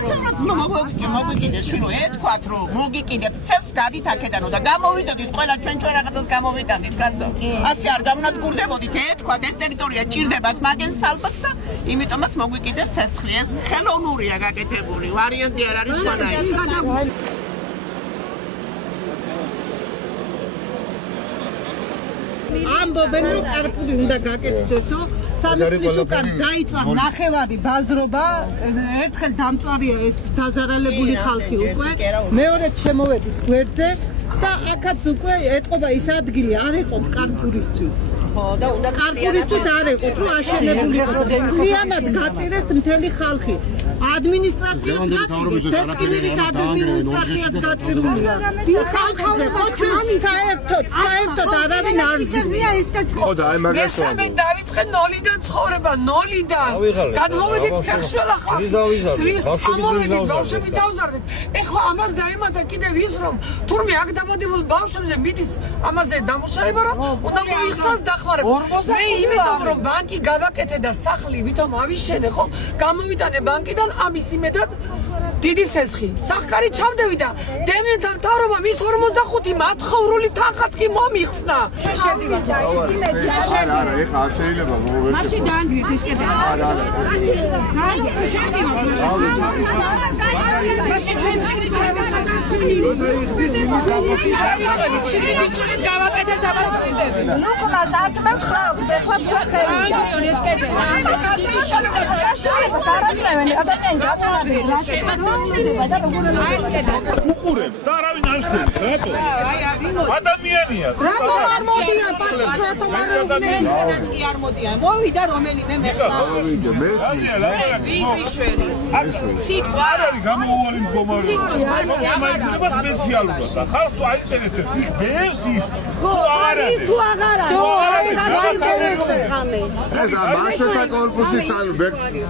მოგიკიდეს შვილო ეთქვათ რომ მოგიკიდეთ ცეცხლს გადით აქედანო და გამოვიდოდით ყველა ჩვენ რაღაცას გამოვიტანით კაცო ასე არ გამნადგურდებოდით ეთქვათ ეს ტერიტორია ჭირდებათ მაგენ სალბათს და იმიტომაც მოგვიკიდეს ცეცხლი ეს ხელოვნურია გაკეთებული ვარიანტი არ არის ყველანი ამბობენ რომ კარპული უნდა გაკეთდესო სამი წლის უკან დაიწვა ნახევარი ბაზრობა ერთხელ დამწვარია ეს დაზარალებული ხალხი უკვე მეორედ შემოვედით გვერდზე და აქაც უკვე ეტყობა ის ადგილი არ ეყოთ კარპურისთვის ხო და უნდა კარპურისთვის არ ეყოთ რომ აშენებული მთლიანად გაწირეს მთელი ხალხი ადმინისტრაციაც გაწირეს სეწყიმირის ადმინისტრაციაც გაწირულია ხალხზე ხო ჩვენ საერთოდ არავინ არ ზია ხო და აი მაგას მე დავიწყე ნოლიდან ცხოვრება ნოლიდან გადმოვედით ფეხშველა ხალხი ამოვედით ბავშვები დავზარდეთ ეხლა ამას დაემატა კიდევ ის რომ თურმე აქ დამოდებულ ბავშვებზე მიდის ამაზე დამუშავება რომ უნდა მოიხსნას დახმარება მე იმიტომ რომ ბანკი გავაკეთე და სახლი ვითომ ავიშენე ხო გამოვიტანე ბანკიდან ამის იმედად დიდი სესხი სახკარი ჩავდევი და დევნილთა მთავრობამ ის 45 მათხოვრული თანხაც კი მომიხსნა არა ეხლა არ შეიძლება მოვეცე მაშინ დაანგრიეთ ეს კედელი არა მაშინ ჩვენ შეგრით შეგრით გავაკეთებთ ამას გვიდები ნუ ყმას არტმევთ ხალხს ეხლა ფეხები ეს კედელი დიდი შეგრით საშუალებას არ აძლევენ ადამიანი გაწარაბეს რა შეიძლება და როგორ უყურებს და არავინ არ შედის რატო ადამიანია რატო არ მოდიან პასუხს რატომ არ უგნენ კი არ მოდიან მოვიდა რომელიმე სიტყვა არ არის გამოუვალი მდგომარეობა სპეციალურად და ხალხს აინტერესებს ის დევს ის ხო არის თუ აღარა ეს მაშოთა კორპუსის ანუ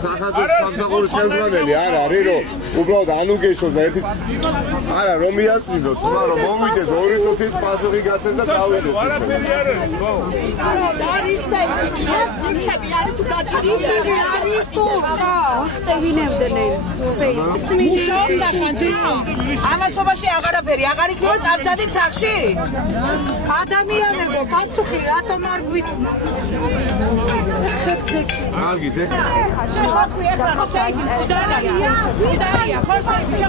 სახელმწიფო სამსახურის ხელმძღვანელი არ არის რომ უბრალოდ ანუგეშოს და ერთი არა რომ მიაწვიდოთ თქმა რომ მომიდეს 2 წუთით პასუხი გაცეს და გავიდეს არის საერთოდ არის თუ გაკეთებული არის თუ ახსევინებდნენ მუშაობს ახანძი ამასობაში აღარაფერი აღარ იქნება წამწადით სახში ადამიანებო პასუხი რატომ არ გვითხოვთ ხებზე კარგით შეხვდები ახლა რომ შეიგი უდარია ხო შეხვდები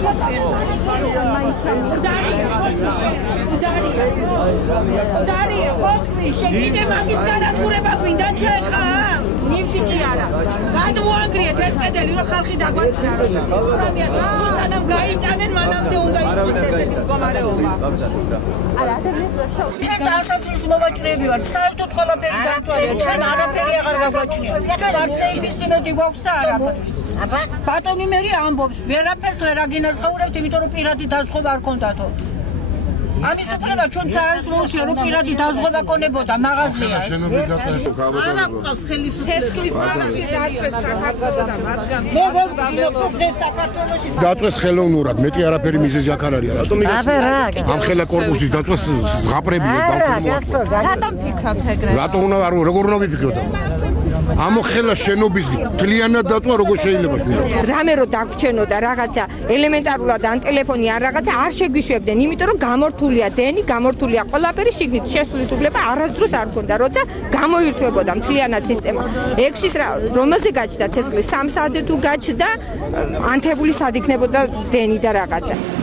უდარია ხო შეგიდე მაგის განადგურება გვინდა ჩვენ ხარ ნიმსი კი არა გადმოანგრიეთ ეს კედელი რომ ხალხი დაგვაწყდა თუ სანამ გაიტანენ მანამდე უნდა იყოს ესეთი მდგომარეობა არა ჩვენ დასაწყის მოვაჭრეები ვართ საერთოდ ყველაფერი დაწვავია ჩვენ არაფერი აღარ გაგვაჩნია ჩვენ არც ეიფის სინოდი გვაქვს და არაფერს ბატონი მერი ამბობს ვერაფერს ვერ აგინაზღაურებთ იმიტომ რომ პირადი დაზღვევა არ ქონდათო ამის უფლება ჩვენც არ არის მოუწია რომ პირადი დაზღვევა ქონებოდა მაღაზია ეს არა ყავს ხელისუფლება ცეცხლის მარაში დაწვეს საქართველოს და მათგან მე ვერ ვგინო დღეს საქართველოში დაწვეს ხელოვნურად მეტი არაფერი მიზეზი აქ არ არის ამ ხელა კორპუსის დაწვეს ზღაპრებია ბავშვი რატომ ფიქრობთ ეგრე რატო უნდა როგორ უნდა ვიფიქროთ ამ ხელა შენობის თლიანად დაწვა როგორ შეიძლება შვილო რამე რო დაგვრჩენო და რაღაცა ელემენტარულად ან ტელეფონი ან რაღაცა არ შეგვიშვებდნენ იმიტომ რომ გამორთულია დენი გამორთულია ყველაფერი შიგნით შესulis უფლება არასდროს არ ქონდა როცა გამოირთვებოდა მთლიანად სისტემა 6-ის რომელზე გაჩნდა ცეცხლი 3 საათზე თუ გაჩნდა ანთებული სად იქნებოდა დენი და რაღაცა